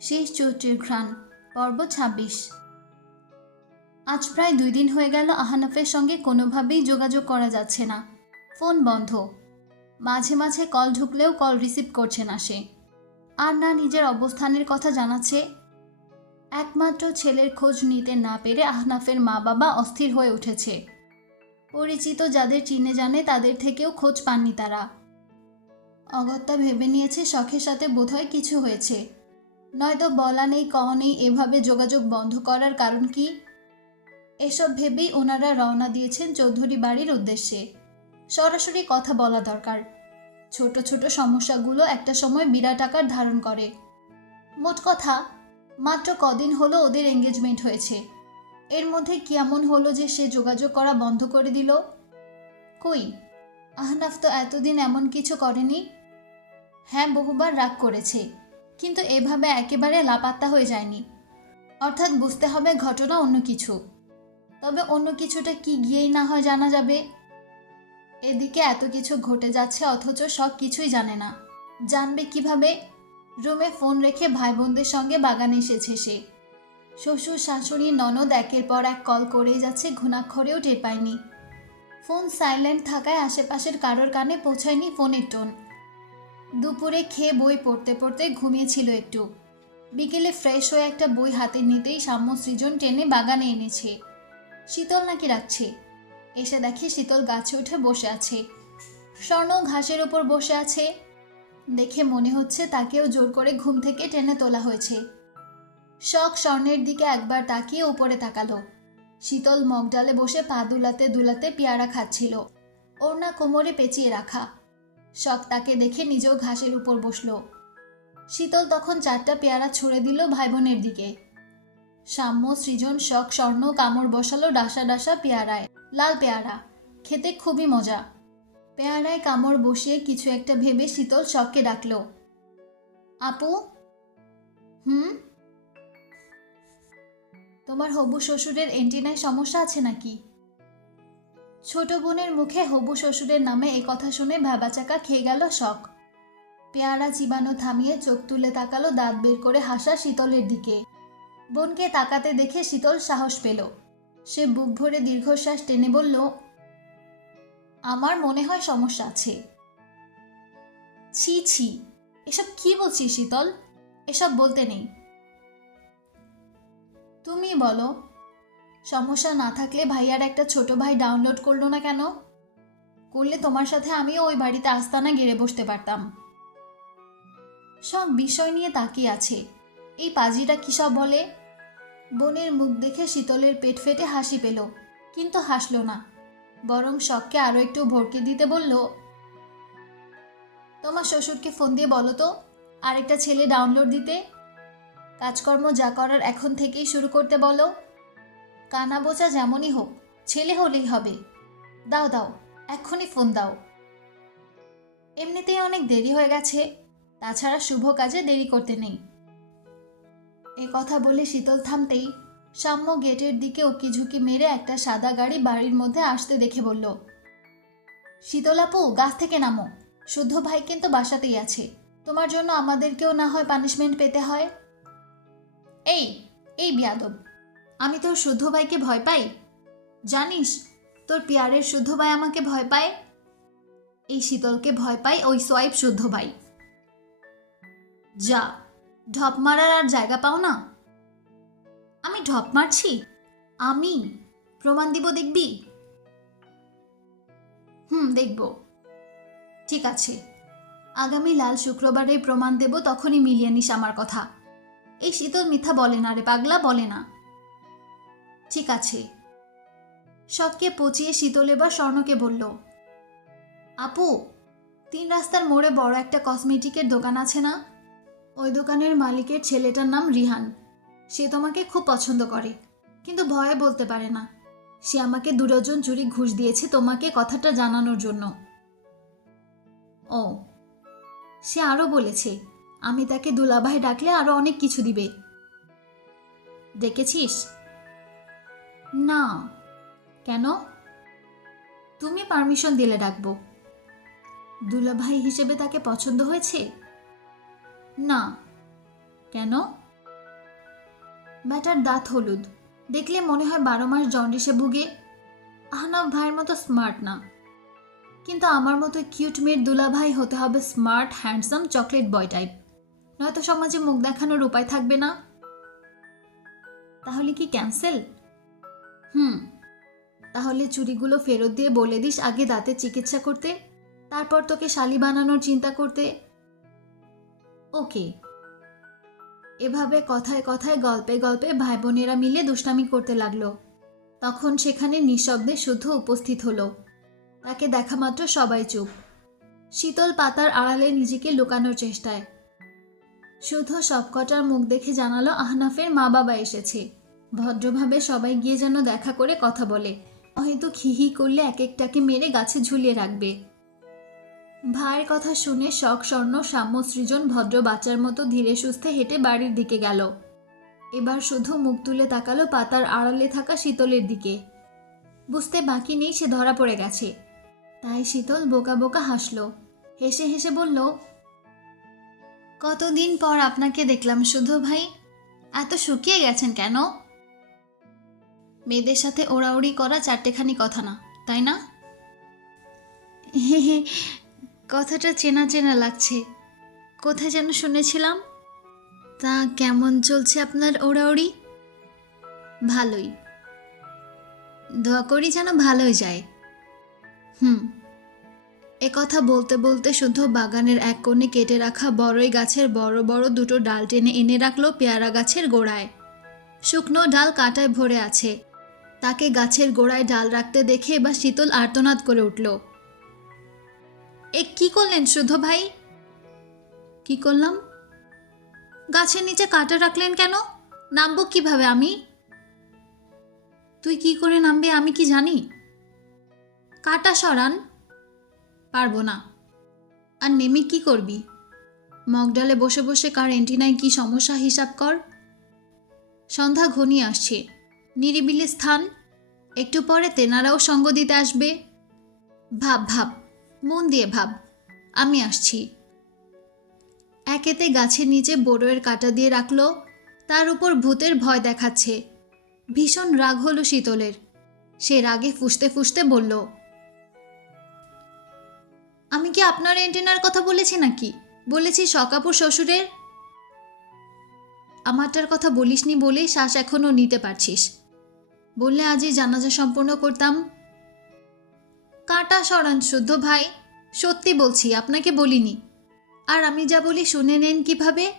শেষ চৈত্রের ঘ্রাণ, পর্ব ছাব্বিশ। আজ প্রায় দুই দিন হয়ে গেল আহানাফের সঙ্গে কোনোভাবেই যোগাযোগ করা যাচ্ছে না। ফোন বন্ধ। মাঝে মাঝে কল ঢুকলেও কল রিসিভ করছে না সে। আর না নিজের অবস্থানের কথা জানাচ্ছে। একমাত্র ছেলের খোঁজ নিতে না পেরে আহনাফের মা বাবা অস্থির হয়ে উঠেছে। পরিচিত যাদের চিনে জানে তাদের থেকেও খোঁজ পাননি তারা। অগত্যা ভেবে নিয়েছে শখের সাথে বোধহয় কিছু হয়েছে। নয়তো বলা নেই কওয়া নেই, এভাবে যোগাযোগ বন্ধ করার কারণ কি? এসব ভেবেই ওনারা রওনা দিয়েছেন চৌধুরী বাড়ির উদ্দেশ্যে। সরাসরি কথা বলা দরকার। ছোট ছোট সমস্যাগুলো একটা সময় বিরাট আকার ধারণ করে। মোট কথা, মাত্র কদিন হলো ওদের এঙ্গেজমেন্ট হয়েছে। এর মধ্যে কি এমন হলো যে সে যোগাযোগ করা বন্ধ করে দিল? কই? আহনাফ তো এতদিন এমন কিছু করেনি? হ্যাঁ বহুবার রাগ করেছে। কিন্তু এভাবে একেবারে লাপাত্তা হয়ে যায়নি। অর্থাৎ বুঝতে হবে ঘটনা অন্য কিছু। তবে অন্য কিছুটা কি গিয়েই না হয় জানা যাবে। এদিকে এত কিছু ঘটে যাচ্ছে অথচ সব কিছুই জানে না। জানবে কীভাবে? রুমে ফোন রেখে ভাই বোনদের সঙ্গে বাগানে এসেছে সে। শ্বশুর, শাশুড়ি, ননদ একের পর এক কল করেই যাচ্ছে, ঘুণাক্ষরেও টের পায়নি। ফোন সাইলেন্ট থাকায় আশেপাশের কারোর কানে পৌঁছায়নি ফোনের টোন। দুপুরে খেয়ে বই পড়তে পড়তে ঘুমিয়েছিল একটু। বিকেলে ফ্রেশ হয়ে একটা বই হাতে নিতেই সাম্য সৃজন টেনে বাগানে এনেছে। শীতল নাকি রাখছে? এসে দেখে শীতল গাছে উঠে বসে আছে। স্বর্ণ ঘাসের ওপর বসে আছে। দেখে মনে হচ্ছে তাকেও জোর করে ঘুম থেকে টেনে তোলা হয়েছে। শখ স্বর্ণের দিকে একবার তাকিয়ে উপরে তাকালো। শীতল মগডালে বসে পা দুলাতে দুলাতে পেয়ারা খাচ্ছিল। ওড়না কোমরে পেঁচিয়ে রাখা। শখ তাকে দেখে নিজেও ঘাসের উপর বসল। শীতল তখন চারটা পেয়ারা ছুঁড়ে দিল ভাই বোনের দিকে। সাম্য, সৃজন, শখ, স্বর্ণ, কামড় বসালো ডাসা ডাসা পেয়ারায়, লাল পেয়ারা। খেতে খুবই মজা। পেয়ারায় কামড় বসিয়ে কিছু একটা ভেবে শীতল শখকে ডাকলো। আপু? হুম? তোমার হবু শ্বশুরের এন্টিনায় সমস্যা আছে নাকি? ছোট বোনের মুখে হবু শ্বশুরের নামে এ কথা শুনে ভ্যাবাচাকা খেয়ে গেল শখ। পেয়ারা চিবানো থামিয়ে চোখ তুলে তাকালো দাঁত বের করে হাসা শীতলের দিকে। বোনকে তাকাতে দেখে শীতল সাহস পেল। সে বুক ভরে দীর্ঘশ্বাস টেনে বলল, আমার মনে হয় সমস্যা আছে। ছি ছি, এসব কি বলছিস শীতল? এসব বলতে নেই। তুমি বলো। সমস্যা না থাকলে ভাইয়ার একটা ছোট ভাই ডাউনলোড করল না কেন? করলে তোমার সাথে আমিও ওই বাড়িতে আস্তানা গেড়ে বসতে পারতাম। সব বিষয় নিয়ে তাকিয়ে আছে। এই পাজিটা কী সব বলে? বোনের মুখ দেখে শীতলের পেট ফেটে হাসি পেল, কিন্তু হাসলো না। বরং শখকে আরও একটু ভরকে দিতে বলল, তোমার শ্বশুরকে ফোন দিয়ে বলো তো, আরেকটা ছেলে ডাউনলোড দিতে। কাজকর্ম যা করার এখন থেকেই শুরু করতে বলো। কানা বোচা যেমনই হোক, ছেলে হলেই হবে। দাও দাও, এক্ষুনি ফোন দাও। এমনিতেই অনেক দেরি হয়ে গেছে, তাছাড়া শুভ কাজে দেরি করতে নেই। এ কথা বলে শীতল থামতেই সাম্য গেটের দিকে উকি ঝুঁকি মেরে একটা সাদা গাড়ি বাড়ির মধ্যে আসতে দেখে বলল শীতলাপু গাছ থেকে নামো। শুদ্ধ ভাই কিন্তু বাসাতেই আছে। তোমার জন্য আমাদেরকেও না হয় পানিশমেন্ট পেতে হয়? এই এই বিয়াদব আমি তোর শুদ্ধ ভাইকে ভয় পাই? জানিস, তোর পিয়ারের শুদ্ধ ভাই আমাকে ভয় পায়? এই শীতলকে ভয় পাই ওই সোয়াইপ শুদ্ধ ভাই। যা, ঢপ মারার আর জায়গা পাও না? আমি ঢপ মারছি? আমি? প্রমাণ দিব দেখবি? হুম, দেখব। ঠিক আছে। আগামী লাল শুক্রবারে প্রমাণ দেব, তখনই মিলিয়ে নিস আমার কথা। এই শীতল মিথ্যা বলে না রে, পাগলা বলে না। ঠিক আছে। শখকে পচিয়ে শীতল এবার স্বর্ণকে বলল, আপু, তিন রাস্তার মোড়ে বড় একটা কসমেটিকের দোকান আছে না? ওই দোকানের মালিকের ছেলেটার নাম রিহান। সে তোমাকে খুব পছন্দ করে, কিন্তু ভয়ে বলতে পারে না। সে আমাকে দু ডজন চুরি ঘুষ দিয়েছে তোমাকে কথাটা জানানোর জন্য। ও, সে আরও বলেছে, আমি তাকে দুলাভাই ডাকলে আরও অনেক কিছু দিবে। দেখেছিস? না। কেন? তুমি পারমিশন দিলে ডাকবো। দুলাভাই হিসেবে তাকে পছন্দ হয়েছে? না। কেন? ব্যাটার দাঁত হলুদ। দেখলে মনে হয় বারো মাস জন্ডিসে ভুগে। আহনাফ ভাইয়ের মতো স্মার্ট না। কিন্তু আমার মতো কিউট মেয়ের দুলাভাই হতে হবে smart, handsome, chocolate boy type. নয়তো সমাজে মুখ দেখানোর উপায় থাকবে না। তাহলে কি ক্যান্সেল? হুম। তাহলে চুরিগুলো ফেরত দিয়ে বলে দিস আগে দাঁতের চিকিৎসা করতে, তারপর তোকে শালি বানানোর চিন্তা করতে। ওকে। এভাবে কথায় কথায় গল্পে গল্পে ভাই বোনেরা মিলে দুষ্টামি করতে লাগল। তখন সেখানে নিঃশব্দে শুদ্ধ উপস্থিত হলো। তাকে দেখা মাত্র সবাই চুপ। শীতল পাতার আড়ালে নিজেকে লুকানোর চেষ্টায়। শুধু সবকটার মুখ দেখে জানালো আহনাফের মা বাবা এসেছে। ভদ্রভাবে সবাই গিয়ে যেন দেখা করে কথা বলে। হয়তো খিহি করলে এক একটাকে মেরে গাছে ঝুলিয়ে রাখবে। ভাইয়ের কথা শুনে শখ, স্বর্ণ, সাম্য সৃজন ভদ্র বাচ্চার মতো ধীরে সুস্থে হেঁটে বাড়ির দিকে গেল। এবার শুধু মুখ তুলে তাকালো পাতার আড়ালে থাকা শীতলের দিকে। বুঝতে বাকি নেই সে ধরা পড়ে গেছে। তাই শীতল বোকা বোকা হাসলো। হেসে হেসে বলল, কতদিন পর আপনাকে দেখলাম শুধু ভাই। এত শুকিয়ে গেছেন কেন? মেয়েদের সাথে ওড়াউড়ি করা চারটেখানি কথা না, তাই না? কথাটা চেনা চেনা লাগছে। কোথায় যেন শুনেছিলাম, তা কেমন চলছে আপনার ওড়াউড়ি? ভালোই। দোয়া করি যেন ভালোই যায়। হুম। এ কথা বলতে বলতে শুধু বাগানের এক কোণে কেটে রাখা বড়ই গাছের বড় বড় দুটো ডাল টেনে এনে রাখল পেয়ারা গাছের গোড়ায়। শুকনো ডাল কাঁটায় ভরে আছে। তাকে গাছের গোড়ায় ডাল রাখতে দেখে এবার শীতল আর্তনাদ করে উঠল। এ, কি করলেন শুদ্ধ ভাই? কি করলাম? গাছের নিচে কাটা রাখলেন কেন? নামবো কীভাবে আমি? তুই কি করে নামবে আমি কি জানি? কাটা সরান। পারব না। আর নেমে কি করবি? মগডালে বসে বসে কার এন্টিনায় কি সমস্যা হিসাব কর? সন্ধ্যা ঘনিয়ে আসছে। নিরিবিলি স্থান। একটু পরে তেনারাও সঙ্গ দিতে আসবে। ভাব ভাব, মন দিয়ে ভাব, আমি আসছি। একেতে গাছের নিচে বড়োয়ের কাটা দিয়ে রাখল। তার উপর ভূতের ভয় দেখাচ্ছে। ভীষণ রাগ হলো শীতলের। সে রাগে ফুসতে ফুসতে বলল, আমি কি আপনার এন্টেনার কথা বলেছি নাকি? বলেছি সকাপুর শ্বশুরের? আমারটার কথা বলিসনি বলেই শ্বাস এখনও নিতে পারছিস। বললে আজই জানাজা সম্পূর্ণ করতাম। কাটা সরান শুদ্ধ ভাই, সত্যি বলছি, আপনাকে বলিনি। আর আমি যা বলি শুনে নেন কীভাবে?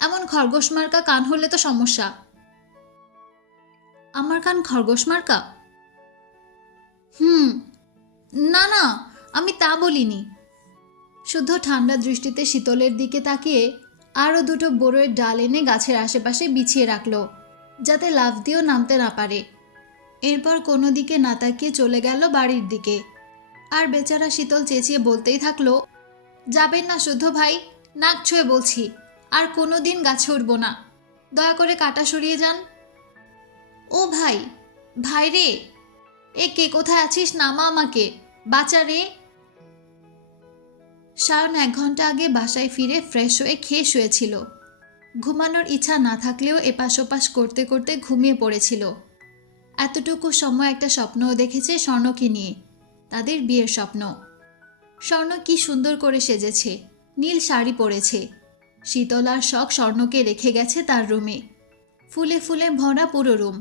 এমন খরগোশ মার্কা কান হলে তো সমস্যা। আমার কান খরগোশ মার্কা? হুম, না না, আমি তা বলিনি। শুদ্ধ ঠান্ডা দৃষ্টিতে শীতলের দিকে তাকিয়ে আরও দুটো বড়োয়ের ডাল এনে গাছের আশেপাশে বিছিয়ে রাখল, যাতে লাফ দিয়েও নামতে না পারে। এরপর কোনো দিকে না তাকিয়ে চলে গেল বাড়ির দিকে। আর বেচারা শীতল চেঁচিয়ে বলতেই থাকল, যাবেন না শুদ্ধ ভাই, নাক ছুঁয়ে বলছি, আর কোনো দিন গাছে উঠব না। দয়া করে কাটা সরিয়ে যান। ও ভাই ভাই রে, এ কে কোথায় আছিস? নামা আমাকে, বাঁচা রে। সায়ন এক ঘণ্টা আগে বাসায় ফিরে ফ্রেশ হয়ে খেয়ে শুয়েছিল। ঘুমানোর ইচ্ছা না থাকলেও এপাশ ওপাশ করতে করতে ঘুমিয়ে পড়েছিল। এতটুকু সময় একটা স্বপ্নও দেখেছে স্বর্ণকে নিয়ে, তাদের বিয়ের স্বপ্ন। স্বর্ণ কি সুন্দর করে সেজেছে, নীল শাড়ি পরেছে। শীতলার শখ স্বর্ণকে রেখে গেছে তার রুমে। ফুলে ফুলে ভরা পুরো রুম।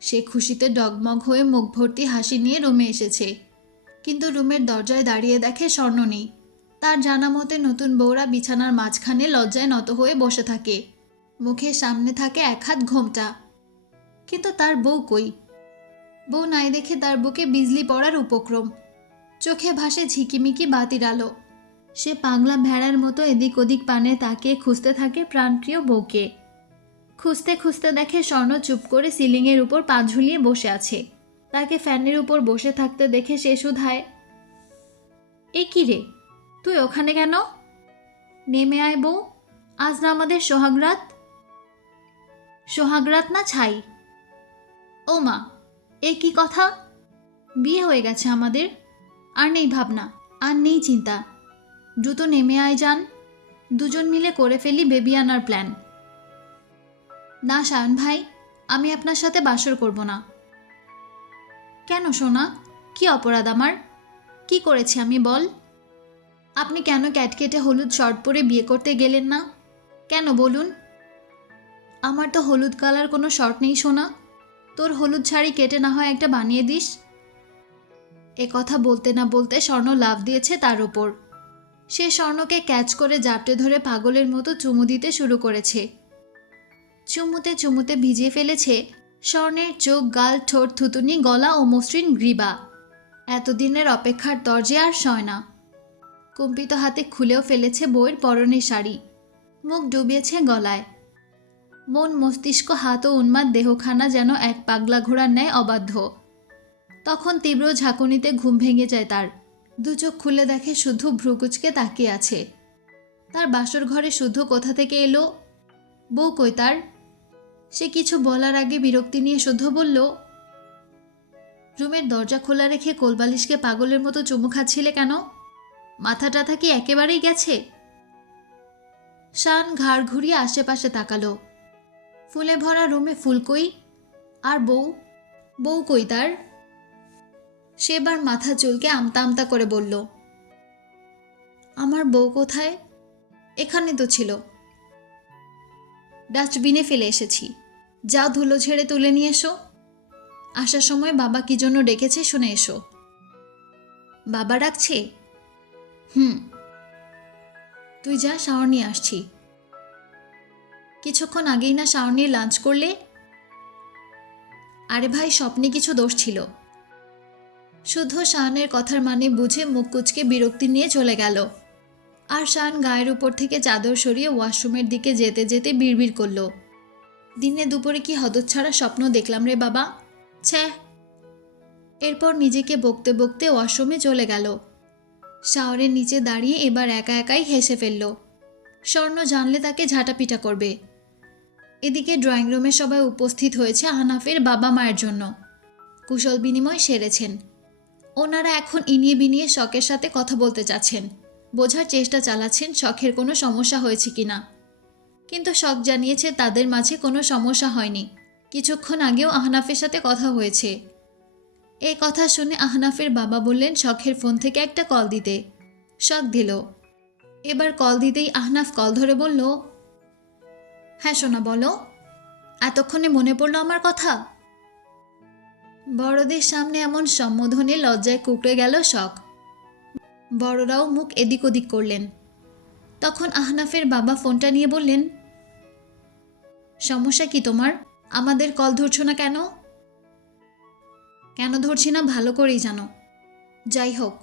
সে খুশিতে ডগমগ হয়ে মুখ ভর্তি হাসি নিয়ে রুমে এসেছে। কিন্তু রুমের দরজায় দাঁড়িয়ে দেখে স্বর্ণ নেই। তার জানা মতে নতুন বউরা বিছানার মাঝখানে লজ্জায় নত হয়ে বসে থাকে। মুখের সামনে থাকে এক হাত ঘোমটা। কিন্তু তার বউ কই? বউ নাই দেখে তার বুকে বিজলি পড়ার উপক্রম। চোখে ভাসে ঝিকিমিকি বাতির আলো। সে পাগলা ভেড়ার মতো এদিক ওদিক পানে তাকে খুঁজতে থাকে প্রাণপ্রিয় বউকে। খুঁজতে খুঁজতে দেখে স্বর্ণ চুপ করে সিলিংয়ের উপর পা ঝুলিয়ে বসে আছে। তাকে ফ্যানের উপর বসে থাকতে দেখে সে শুধায়, এ কি রে? তুই ওখানে কেন? নেমে আয় বউ। আজ না আমাদের সোহাগরাত? সোহাগরাত না ছাই? ও মা এ কি কথা? বিয়ে হয়ে গেছে আমাদের। আর নেই ভাবনা, আর নেই চিন্তা। দ্রুত নেমে আয় যান। দুজন মিলে করে ফেলি বেবি আনার প্ল্যান না, সায়ন ভাই, আমি আপনার সাথে বাসর করব না। কেন সোনা? কি অপরাধ আমার? কি করেছি আমি বল? আপনি কেন ক্যাটকেটে হলুদ শর্ট পরে বিয়ে করতে গেলেন না? কেন বলুন? আমার তো হলুদ কালার কোনো শর্ট নেই সোনা। তোর হলুদ শাড়ি কেটে না হয় একটা বানিয়ে দিস। এ কথা বলতে না বলতে স্বর্ণ লাভ দিয়েছে তার ওপর। সে স্বর্ণকে ক্যাচ করে জাপটে ধরে পাগলের মতো চুমু দিতে শুরু করেছে। চুমুতে চুমুতে ভিজিয়ে ফেলেছে স্বর্ণের চোখ, গাল, ঠোঁট, থুতুনি, গলা ও মসৃণ গ্রীবা। এতদিনের অপেক্ষার দরজে আর সয় না। কম্পিত হাতে খুলেও ফেলেছে বইয়ের পরনের শাড়ি। মুখ ডুবিয়েছে গলায়। মন মস্তিষ্ক, হাত ও উন্মাদ দেহখানা যেন এক পাগলা ঘোড়ার ন্যায় অবাধ্য। তখন তীব্র ঝাঁকুনিতে ঘুম ভেঙে যায় তার। দু চোখ খুলে দেখে শুধু ভ্রুকুচকে তাকিয়ে আছে। তার বাসর ঘরে শুদ্ধ কোথা থেকে এলো? বউ কই তার? সে কিছু বলার আগে বিরক্তি নিয়ে শুদ্ধ বলল, রুমের দরজা খোলা রেখে কোলবালিশকে পাগলের মতো চুমু খাচ্ছিলে কেন? মাথা টাথা কি একেবারেই গেছে? শান ঘাড় ঘুরিয়ে আশেপাশে তাকালো। ফুলে ভরা রুমে ফুলকই আর বউ? বউ কই তার? সেবার মাথা চুলকে আমতা আমতা করে বলল, আমার বউ কোথায়? এখানে তো ছিল। ডাস্টবিনে ফেলে এসেছি। যাও ধুলো ঝেড়ে তুলে নিয়ে এসো। আসার সময় বাবা কি জন্য ডেকেছে শুনে এসো। বাবা ডাকছে? হুম। তুই যা, শাওয়ার নিয়ে আসছি। কিছুক্ষণ আগেই না শাওয়ার নিয়ে লাঞ্চ করলে? আরে ভাই, স্বপ্নে কিছু দোষ ছিল। শুদ্ধ শাহানের কথার মানে বুঝে মুখ কুচকে বিরক্তি নিয়ে চলে গেল। আর শান গায়ের উপর থেকে চাদর সরিয়ে ওয়াশরুমের দিকে যেতে যেতে বিড়বিড় করল। দিনে দুপুরে কি হদচ্ছাড়া স্বপ্ন দেখলাম রে বাবা? ছ্যা এরপর নিজেকে বকতে বকতে ওয়াশরুমে চলে গেল। শাওয়ারের নিচে দাঁড়িয়ে এবার একা একাই হেসে ফেলল। স্বর্ণ জানলে তাকে ঝাঁটাপিটা করবে। এদিকে ড্রয়িং রুমে সবাই উপস্থিত হয়েছে আহনাফের বাবা মায়ের জন্য। কুশল বিনিময় সেরেছেন। ওনারা এখন ইনিয়ে বিনিয়ে শখের সাথে কথা বলতে চাচ্ছেন বোঝার চেষ্টা চালাচ্ছেন শখের কোনো সমস্যা হয়েছে কি না কিন্তু শখ জানিয়েছে তাদের মাঝে কোনো সমস্যা হয়নি। কিছুক্ষণ আগেও আহনাফের সাথে কথা হয়েছে। এই কথা শুনে আহনাফের বাবা বললেন, শখের ফোন থেকে একটা কল দিতে। শখ দিল। এবার কল দিতেই আহনাফ কল ধরে বলল হ্যাঁ সোনা, বলো। এতক্ষণে মনে পড়ল আমার কথা? বড়দের সামনে এমন সম্বোধনে লজ্জায় কুকড়ে গেল শখ। বড়রাও মুখ এদিক ওদিক করলেন। তখন আহনাফের বাবা ফোনটা নিয়ে বললেন, সমস্যা কি তোমার? আমাদের কল ধরছো না কেন? কেন ধরছি না ভালো করেই জানো। যাই হোক,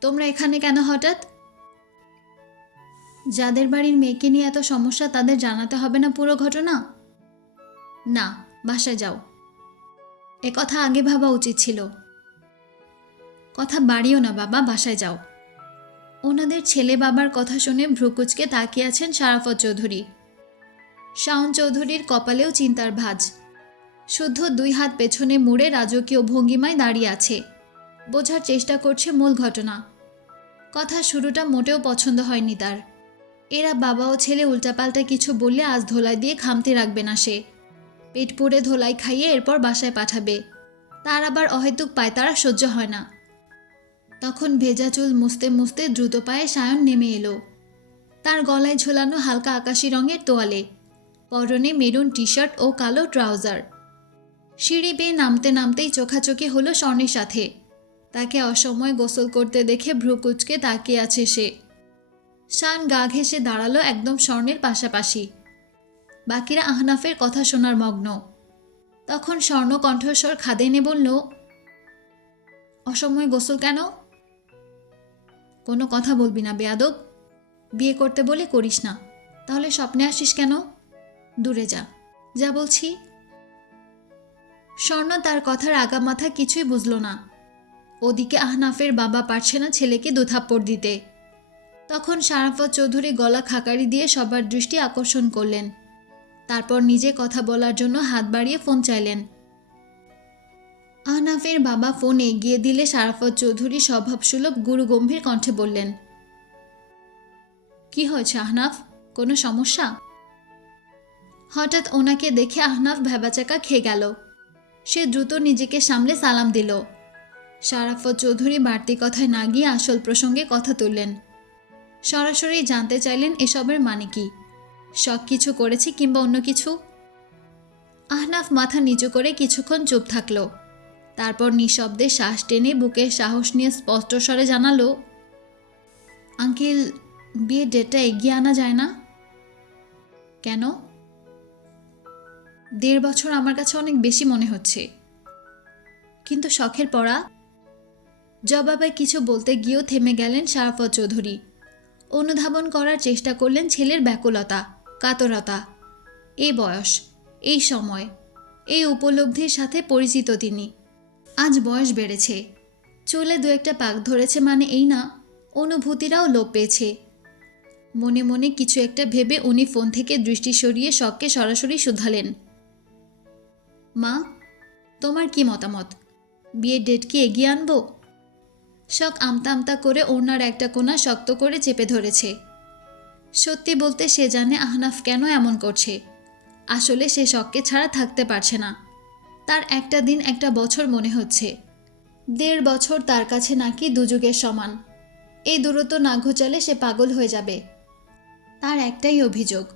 তোমরা এখানে কেন হঠাৎ? যাদের বাড়ির মেয়েকে নিয়ে এত সমস্যা, তাদের জানাতে হবে না পুরো ঘটনা? না, বাসায় যাও। এ কথা আগে ভাবা উচিত ছিল। কথা বাড়িও না, বাবা, বাসায় যাও। ওনাদের ছেলে বাবার কথা শুনে ভ্রুকুচকে তাকিয়ে আছেন সারাফত চৌধুরী। শাওন চৌধুরীর কপালেও চিন্তার ভাঁজ। শুদ্ধ দুই হাত পেছনে মুড়ে রাজকীয় ভঙ্গিমায় দাঁড়িয়ে আছে। বোঝার চেষ্টা করছে মূল ঘটনা। কথা শুরুটা মোটেও পছন্দ হয়নি তার। এরা বাবা ও ছেলে উল্টাপাল্টা কিছু বললে আজ ধোলাই দিয়ে খামতে রাখবে না সে। পেট পুড়ে ধোলাই খাইয়ে এরপর বাসায় পাঠাবে। তার আবার অহেতুক পায় তারা সহ্য হয় না। তখন ভেজা চুল মুছতে মুছতে দ্রুত পায়ে সায়ন নেমে এলো। তার গলায় ঝোলানো হালকা আকাশি রঙের তোয়ালে, পরনে মেরুন টি শার্ট ও কালো ট্রাউজার। সিঁড়ি বেয়ে নামতে নামতেই চোখাচোখি হলো স্বর্ণের সাথে। তাকে অসময়ে গোসল করতে দেখে ভ্রুকুচকে তাকিয়ে আছে সে। শান গা ঘেঁষে দাঁড়াল একদম স্বর্ণের পাশাপাশি। বাকিরা আহনাফের কথা শোনার মগ্ন। তখন স্বর্ণ কণ্ঠস্বর খাদে এনে বলল, অসময়ে গোসল কেন? কোনো কথা বলবি না বেয়াদব। বিয়ে করতে বলে করিস না। তাহলে স্বপ্নে আসিস কেন? দূরে যা। যা বলছি। স্বর্ণ তার কথার আগা মাথা কিছুই বুঝল না। ওদিকে আহনাফের বাবা পারছে না ছেলেকে দুথাপ্পড় দিতে। তখন সারাফত চৌধুরী গলা খাকারি দিয়ে সবার দৃষ্টি আকর্ষণ করলেন। তারপর নিজে কথা বলার জন্য হাত বাড়িয়ে ফোন চাইলেন। আহনাফের বাবা ফোন এগিয়ে দিলে সারাফত চৌধুরী স্বভাবসুলভ গুরু গম্ভীর কণ্ঠে বললেন, কি হয়েছে আহনাফ? কোনো সমস্যা? হঠাৎ ওনাকে দেখে আহনাফ ভেবাচাকা খেয়ে গেল। সে দ্রুত নিজেকে সামলে সালাম দিল। শারাফত চৌধুরী বাড়তি কথায় না গিয়ে আসল প্রসঙ্গে কথা তুললেন। সরাসরি জানতে চাইলেন এসবের মানে কি? শখ কিছু করেছি কিংবা অন্য কিছু? আহনাফ মাথা নিচু করে কিছুক্ষণ চুপ থাকল। তারপর নিঃশব্দে শ্বাস টেনে বুকে সাহস নিয়ে স্পষ্ট স্বরে জানালো, আঙ্কেল, বিয়ের ডেটটা এগিয়ে আনা যায় না? কেন? দেড় বছর আমার কাছে অনেক বেশি মনে হচ্ছে। কিন্তু শখের পড়া? জবাবে কিছু বলতে গিয়েও থেমে গেলেন শারাফত চৌধুরী। অনুধাবন করার চেষ্টা করলেন ছেলের ব্যাকুলতা, কাতরতা। এই বয়স, এই সময়, এই উপলব্ধির সাথে পরিচিত তিনি। আজ বয়স বেড়েছে। চুলে দু একটা পাক ধরেছে মানে এই না, অনুভূতিরাও লোপ পেয়েছে। মনে মনে কিছু একটা ভেবে উনি ফোন থেকে দৃষ্টি সরিয়ে শখকে সরাসরি শুধালেন। মা, তোমার কি মতামত? বিয়ের ডেট কি এগিয়ে আনব? শখ আমতা আমতা করে ওনার একটা কোণা শক্ত করে চেপে ধরেছে। সত্যি বলতে সে জানে আহনাফ কেন এমন করছে। আসলে সে শখকে ছাড়া থাকতে পারছে না। তার একটা দিন, একটা বছর মনে হচ্ছে। দেড় বছর তার কাছে নাকি দুযুগের সমান। এই দূরত্ব না ঘোচালে সে পাগল হয়ে যাবে। তার একটাই অভিযোগ,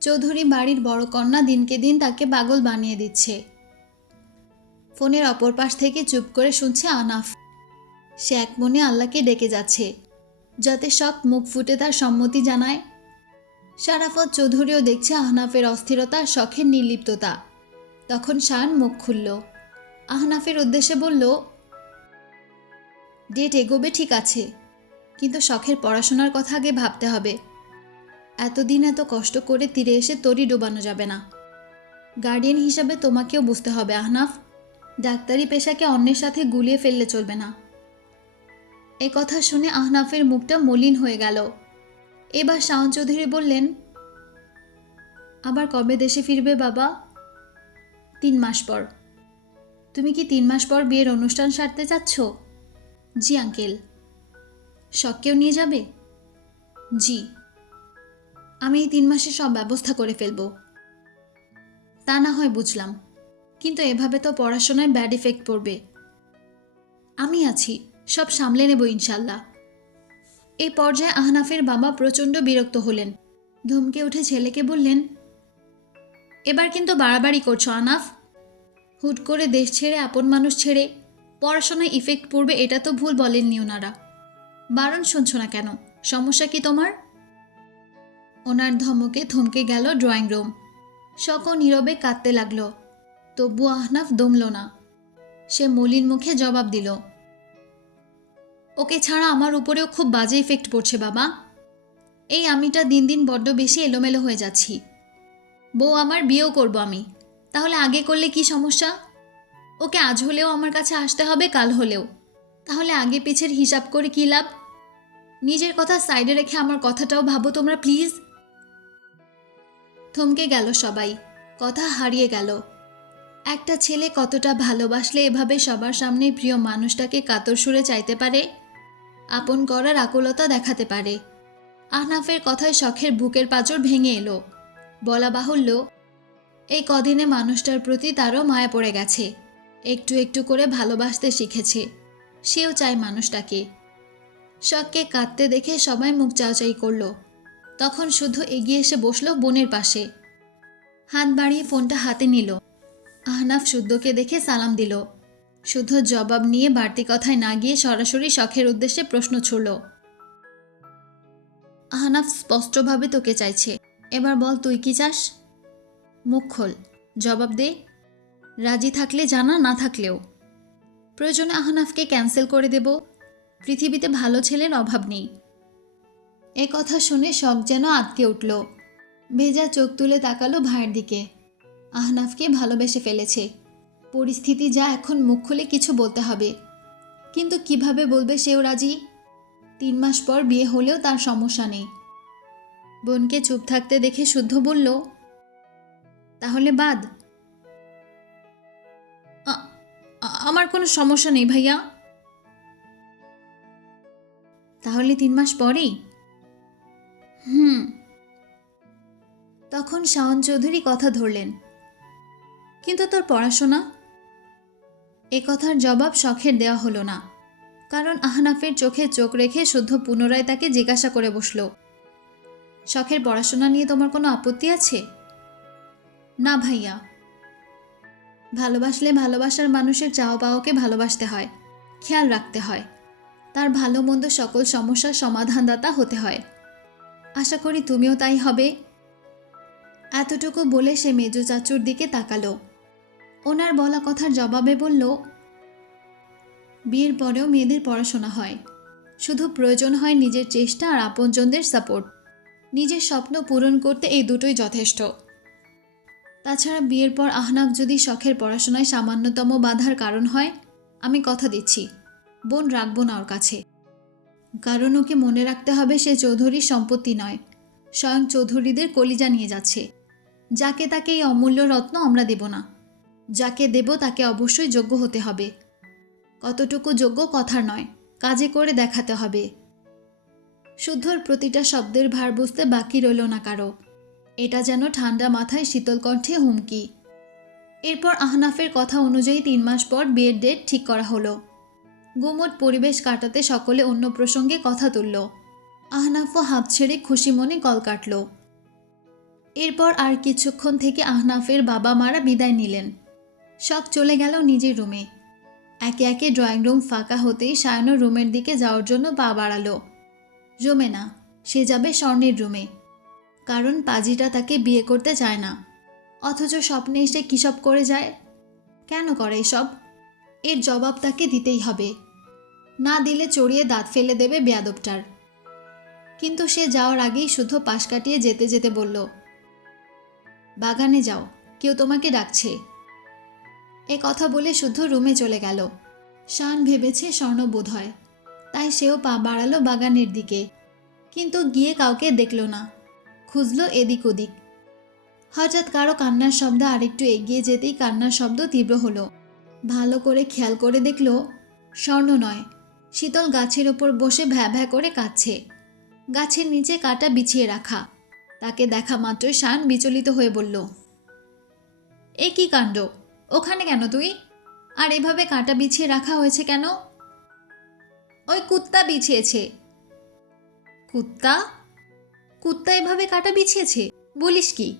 চৌধুরী বাড়ির বড় কন্যা দিনকে দিন তাকে পাগল বানিয়ে দিচ্ছে। ফোনের অপর পাশ থেকে চুপ করে শুনছে আনাফ সে এক মনে আল্লাহকে ডেকে যাচ্ছে, যাতে সব মুখ ফুটে তার সম্মতি জানায়। শারাফত চৌধুরীও দেখছে আহনাফের অস্থিরতা, শখের নির্লিপ্ততা। তখন শান মুখ খুলল। আহনাফের উদ্দেশ্যে বলল, ডেট এগোবে ঠিক আছে, কিন্তু শখের পড়াশোনার কথা আগে ভাবতে হবে। এতদিন এত কষ্ট করে তীরে এসে তরি ডোবানো যাবে না। গার্ডিয়ান হিসাবে তোমাকেও বুঝতে হবে, আহনাফ। ডাক্তারি পেশাকে অন্যের সাথে গুলিয়ে ফেললে চলবে না। এ কথা শুনে আহনাফের মুখটা মলিন হয়ে গেল। এবার শাহন চৌধুরী বললেন, আবার কবে দেশে ফিরবে বাবা? তিন মাস পর। তুমি কি তিন মাস পর বিয়ের অনুষ্ঠান সারতে চাচ্ছ? জি, আঙ্কেল। শখকেও নিয়ে যাবে? জি। আমি এই তিন মাসে সব ব্যবস্থা করে ফেলব। তা না হয়, বুঝলাম। কিন্তু এভাবে তো পড়াশোনায় ব্যাড ইফেক্ট পড়বে। আমি আছি। সব সামলে নেব ইনশাল্লাহ। এই পর্যায়ে আহনাফের বাবা প্রচণ্ড বিরক্ত হলেন। ধমকে উঠে ছেলেকে বললেন, এবার কিন্তু বাড়াবাড়ি করছ আনাফ হুট করে দেশ ছেড়ে, আপন মানুষ ছেড়ে, পড়াশোনায় ইফেক্ট পড়বে এটা তো ভুল বলেননি ওনারা। বারণ শুনছো না কেন? সমস্যা কি তোমার? ওনার ধমকে থমকে গেল ড্রয়িং রুম শক নীরবে কাঁদতে লাগল। তবু আহনাফ দমল না। সে মলিন মুখে জবাব দিল ওকে ছাড়া আমার উপরেও খুব বাজে ইফেক্ট পড়ছে, বাবা। এই আমিটা দিন দিন বড্ড বেশি এলোমেলো হয়ে যাচ্ছি। বউ, আমার বিয়েও করব আমি। তাহলে আগে করলে কি সমস্যা? ওকে আজ হলেও আমার কাছে আসতে হবে, কাল হলেও। তাহলে আগে পিছের হিসাব করে কী লাভ? নিজের কথা সাইডে রেখে আমার কথাটাও ভাবো তোমরা প্লিজ থমকে গেল সবাই। কথা হারিয়ে গেল। একটা ছেলে কতটা ভালোবাসলে এভাবে সবার সামনে প্রিয় মানুষটাকে কাতর সুরে চাইতে পারে? আপন করার আকুলতা দেখাতে পারে। আহনাফের কথায় শখের বুকের পাঁচর ভেঙে এলো। বলা বাহুল্য, এই কদিনে মানুষটার প্রতি তারও মায়া পড়ে গেছে। একটু একটু করে ভালোবাসতে শিখেছে। সেও চায় মানুষটাকে। শখকে কাঁদতে দেখে সবাই মুখ চাওচাই করল। তখন শুধু এগিয়ে এসে বসল বোনের পাশে। হাত বাড়িয়ে ফোনটা হাতে নিল। আহনাফ শুদ্ধকে দেখে সালাম দিল। শুদ্ধ জবাব নিয়ে বাড়তি কথায় না গিয়ে সরাসরি শখের উদ্দেশ্যে প্রশ্ন ছুড়ল। আহনাফ স্পষ্টভাবে তোকে চাইছে। এবার বল, তুই কি চাস? মুখ খোল। জবাব দে। রাজি থাকলে জানা, না থাকলেও। প্রয়োজনে আহনাফকে ক্যান্সেল করে দেব। পৃথিবীতে ভালো ছেলের অভাব নেই। এ কথা শুনে শখ যেন আটকে উঠল। ভেজা চোখ তুলে তাকালো ভাইয়ের দিকে। আহনাফকে ভালোবেসে ফেলেছে। পরিস্থিতি যা এখন মুখ খুলে কিছু বলতে হবে। কিন্তু কীভাবে বলবে সেও রাজি? তিন মাস পর বিয়ে হলেও তার সমস্যা নেই। বোনকে চুপ থাকতে দেখে শুদ্ধ বলল, তাহলে বাদ। আমার কোনো সমস্যা নেই ভাইয়া। তাহলে তিন মাস পরেই? হুম। তখন শাওন চৌধুরী কথা ধরলেন, কিন্তু তোর পড়াশোনা? এ কথার জবাব শখের দেওয়া হলো না। কারণ আহনাফের চোখে চোখ রেখে শুদ্ধ পুনরায় তাকে জিজ্ঞাসা করে বসল, শখের পড়াশোনা নিয়ে তোমার কোনো আপত্তি আছে? না ভাইয়া। ভালোবাসলে ভালোবাসার মানুষের চাওয়া পাওয়াকে ভালোবাসতে হয়, খেয়াল রাখতে হয়। তার ভালো মন্দ সকল সমস্যার সমাধানদাতা হতে হয়। আশা করি তুমিও তাই হবে। এতটুকু বলে সে মেজো চাচুর দিকে তাকালো। ওনার বলা কথার জবাবে বলল, বিয়ের পরেও মেয়েদের পড়াশোনা হয়। শুধু প্রয়োজন হয় নিজের চেষ্টা আর আপনজনদের সাপোর্ট। নিজের স্বপ্ন পূরণ করতে এই দুটোই যথেষ্ট। তাছাড়া বিয়ের পর আহনাফ যদি শখের পড়াশোনায় সামান্যতম বাধার কারণ হয়, আমি কথা দিচ্ছি। বোন রাখব না ওর কাছে। কারণ ওকে মনে রাখতে হবে সে চৌধুরীর সম্পত্তি নয়। স্বয়ং চৌধুরীদের কলিজা নিয়ে যাচ্ছে। যাকে তাকে এই অমূল্য রত্ন আমরা দেব না। যাকে দেব তাকে অবশ্যই যোগ্য হতে হবে। কতটুকু যোগ্য কথা নয়, কাজে করে দেখাতে হবে। শুদ্ধর প্রতিটা শব্দের ভার বুঝতে বাকি রইল না কারও। এটা যেন ঠান্ডা মাথায় শীতল কণ্ঠে হুমকি। এরপর আহনাফের কথা অনুযায়ী তিন মাস পর বিয়ের ডেট ঠিক করা হলো। গুমট পরিবেশ কাটাতে সকলে অন্য প্রসঙ্গে কথা তুলল। আহনাফও হাত ছেড়ে খুশি মনে কল কাটল। এরপর আর কিছুক্ষণ থেকে আহনাফের বাবা মারা বিদায় নিলেন। সব চলে গেল নিজের রুমে। একে একে ড্রয়িং রুম ফাঁকা হতেই সায়নও রুমের দিকে যাওয়ার জন্য পা বাড়ালো। রুমে না, সে যাবে স্বর্ণের রুমে। কারণ পাজিটা তাকে বিয়ে করতে চায় না। অথচ স্বপ্নে এসে কী সব করে যায়? কেন করে এসব? এর জবাব তাকে দিতেই হবে। না দিলে চড়িয়ে দাঁত ফেলে দেবে বেয়াদবটার। কিন্তু সে যাওয়ার আগেই শুধু পাশ কাটিয়ে যেতে যেতে বলল, বাগানে যাও, কেউ তোমাকে ডাকছে। এ কথা বলে শুদ্ধ রুমে চলে গেল। শান ভেবেছে স্বর্ণ বোধ হয়। তাই সেও পা বাড়ালো বাগানের দিকে। কিন্তু গিয়ে কাউকে দেখল না। খুঁজলো এদিক ওদিক। হঠাৎ কারও কান্নার শব্দ আরেকটু এগিয়ে যেতেই কান্নার শব্দ তীব্র হলো। ভালো করে খেয়াল করে দেখল, স্বর্ণ নয়। শীতল গাছের ওপর বসে ভ্যা ভ্যা করে কাঁদছে। গাছের নিচে কাটা বিছিয়ে রাখা। তাকে দেখা মাত্রই শান বিচলিত হয়ে বলল, এ কি কাণ্ড? ওখানে কেন তুই? আর এভাবে কাটা বিছিয়ে রাখা হয়েছে কেন? ওই কুত্তা বিছিয়েছে। কুত্তা? কুত্তা এভাবে কাটা বিছিয়েছে? বলিস কি?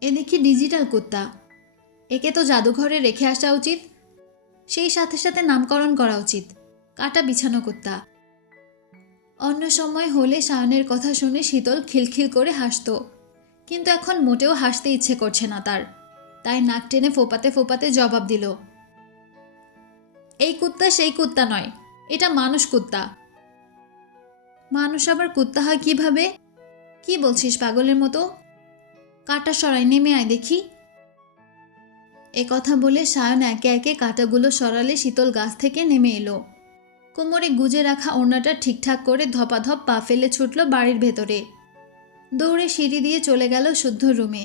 এ দেখি ডিজিটাল কুত্তা। একে তো জাদুঘরে রেখে আসা উচিত। সেই সাথে সাথে নামকরণ করা উচিত। কাটা বিছানো কুত্তা। অন্য সময় হলে সায়নের কথা শুনে শীতল খিলখিল করে হাসতো। কিন্তু এখন মোটেও হাসতে ইচ্ছে করছে না তার। তাই নাক টেনে ফোপাতে ফোপাতে জবাব দিল, এই কুত্তা সেই কুত্তা নয়, এটা মানুষ কুত্তা। মানুষ আবার কুত্তা হয় কীভাবে? কি বলছিস পাগলের মতো? কাটা সরাই নেমে আয় দেখি। এ কথা বলে সায়ন একে একে কাটাগুলো সরালে শীতল গাছ থেকে নেমে এলো। কোমরে গুজে রাখা ওড়নাটা ঠিকঠাক করে ধপাধপ পা ফেলে ছুটল বাড়ির ভেতরে। দৌড়ে সিঁড়ি দিয়ে চলে গেল শুদ্ধ রুমে।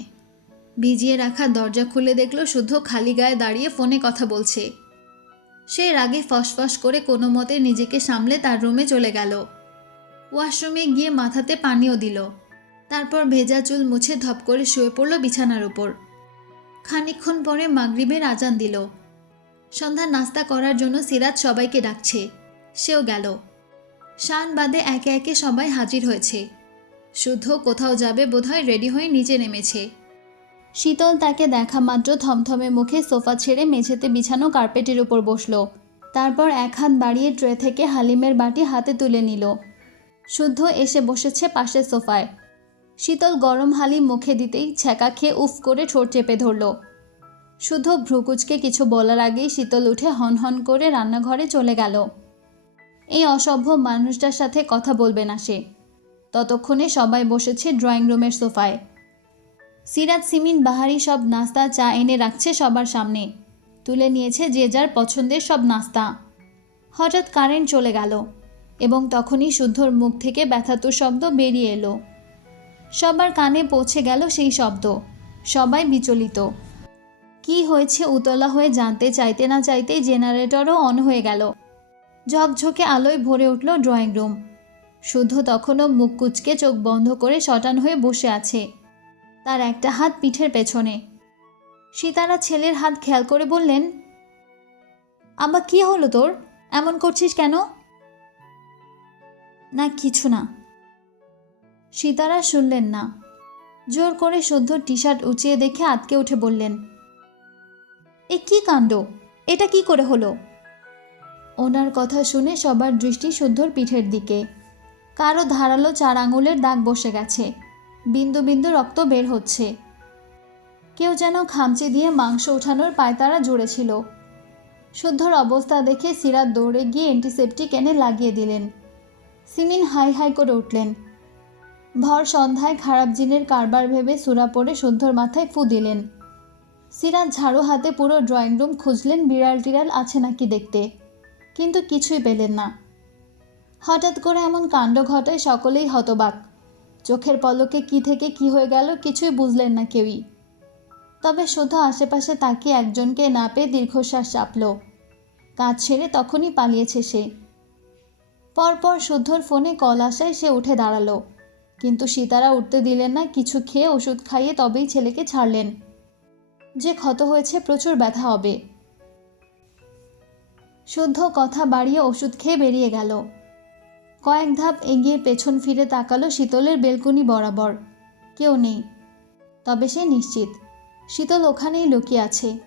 ভিজিয়ে রাখা দরজা খুলে দেখল শুদ্ধ খালি গায়ে দাঁড়িয়ে ফোনে কথা বলছে। সে রাগে ফসফস করে কোনো মতে নিজেকে সামলে তার রুমে চলে গেল। ওয়াশরুমে গিয়ে মাথাতে পানিও দিল। তারপর ভেজা চুল মুছে ধপ করে শুয়ে পড়ল বিছানার উপর। খানিকক্ষণ পরে মাগরিবের আজান দিল। সন্ধ্যা নাস্তা করার জন্য সিরাজ সবাইকে ডাকছে। সেও গেল। শান বাদে একে একে সবাই হাজির হয়েছে। শুদ্ধ কোথাও যাবে বোধহয় রেডি হয়ে নিচে নেমেছে। শীতল তাকে দেখা মাত্র থমথমে মুখে সোফা ছেড়ে মেঝেতে বিছানো কার্পেটের উপর বসল। তারপর এক হাত বাড়িয়ে ট্রে থেকে হালিমের বাটি হাতে তুলে নিল। শুদ্ধ এসে বসেছে পাশের সোফায়। শীতল গরম হালিম মুখে দিতেই ছ্যাঁকা খেয়ে উফ করে ঠোঁট চেপে ধরল। শুদ্ধ ভ্রুকুচকে কিছু বলার আগেই শীতল উঠে হনহন করে রান্নাঘরে চলে গেল। এই অসভ্য মানুষটার সাথে কথা বলবে না সে। ততক্ষণে সবাই বসেছে ড্রয়িং রুমের সোফায়। সিরাজ, সিমিন, বাহারি সব নাস্তা, চা এনে রাখছে সবার সামনে। তুলে নিয়েছে যে যার পছন্দের সব নাস্তা। হঠাৎ কারেন্ট চলে গেল এবং তখনই শুদ্ধর মুখ থেকে ব্যথাতুর শব্দ বেরিয়ে এলো। সবার কানে পৌঁছে গেল সেই শব্দ। সবাই বিচলিত। কি হয়েছে উতলা হয়ে জানতে চাইতে না চাইতেই জেনারেটরও অন হয়ে গেল। ঝকঝকে আলোয় ভরে উঠল ড্রয়িং রুম। শুদ্ধ তখনও মুখ কুচকে চোখ বন্ধ করে শটান হয়ে বসে আছে। তার একটা হাত পিঠের পেছনে। সীতারা ছেলের হাত খেয়াল করে বললেন আব্বা কি হলো তোর? এমন করছিস কেন? না, কিছু না। সীতারা শুনলেন না। জোর করে শুদ্ধ টি শার্ট উঁচিয়ে দেখে আতকে উঠে বললেন, এ কি কাণ্ড? এটা কি করে হলো? ওনার কথা শুনে সবার দৃষ্টি শুদ্ধর পিঠের দিকে। কারও ধারালো চার আঙুলের দাগ বসে গেছে। বিন্দু বিন্দু রক্ত বের হচ্ছে। কেউ যেন খামচি দিয়ে মাংস ওঠানোর পায়তারা জুড়েছিল। শুদ্ধর অবস্থা দেখে সিরাত দৌড়ে গিয়ে অ্যান্টিসেপটিক এনে লাগিয়ে দিলেন। সিমিন হাই হাই করে উঠলেন। ভর সন্ধ্যায় খারাপ জিনের কারবার ভেবে সুরা পরে শুদ্ধর মাথায় ফু দিলেন। সিরাত ঝাড়ু হাতে পুরো ড্রয়িং রুম খুঁজলেন, বিড়াল টিড়াল আছে নাকি দেখতে। কিন্তু কিছুই পেলেন না। হঠাৎ করে এমন কাণ্ড ঘটায় সকলেই হতবাক। চোখের পলকে কি থেকে কি হয়ে গেল কিছুই বুঝলেন না কেউই। তবে শুধু আশেপাশে তাকে একজনকে না পেয়ে দীর্ঘশ্বাস চাপল। কাজ ছেড়ে তখনই পালিয়েছে সে। পরপর শুদ্ধর ফোনে কল আসায় সে উঠে দাঁড়াল। কিন্তু সীতারা উঠতে দিলেন না, কিছু খেয়ে ওষুধ খাইয়ে তবেই ছেলেকে ছাড়লেন। যে ক্ষত হয়েছে প্রচুর ব্যথা হবে। শুদ্ধ কথা বাড়িয়ে ওষুধ খেয়ে বেরিয়ে গেল। কয়েক ধাপ এগিয়ে পেছন ফিরে তাকালো শীতলের বেলকুনি বরাবর। কেউ নেই। তবে সে নিশ্চিত। শীতল ওখানেই লুকিয়ে আছে।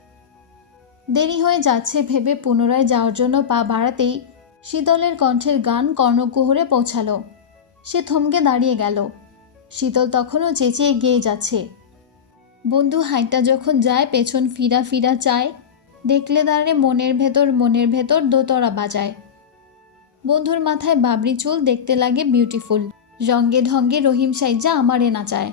দেরি হয়ে যাচ্ছে ভেবে পুনরায় যাওয়ার জন্য পা বাড়াতেই শীতলের কণ্ঠের গান কর্ণকুহরে পৌঁছালো। সে থমকে দাঁড়িয়ে গেল। শীতল তখনও চেঁচিয়ে গেয়ে যাচ্ছে। বন্ধু হাইটা যখন যায়, পেছন ফিরা ফিরা চায়। দেখলে দাঁড়ে মনের ভেতর মনের ভেতর দোতরা বাজায়। বন্ধুর মাথায় বাবরি চুল দেখতে লাগে বিউটিফুল রঙ্গে ঢঙ্গে রহিম সাইজা আমারে নাচায়।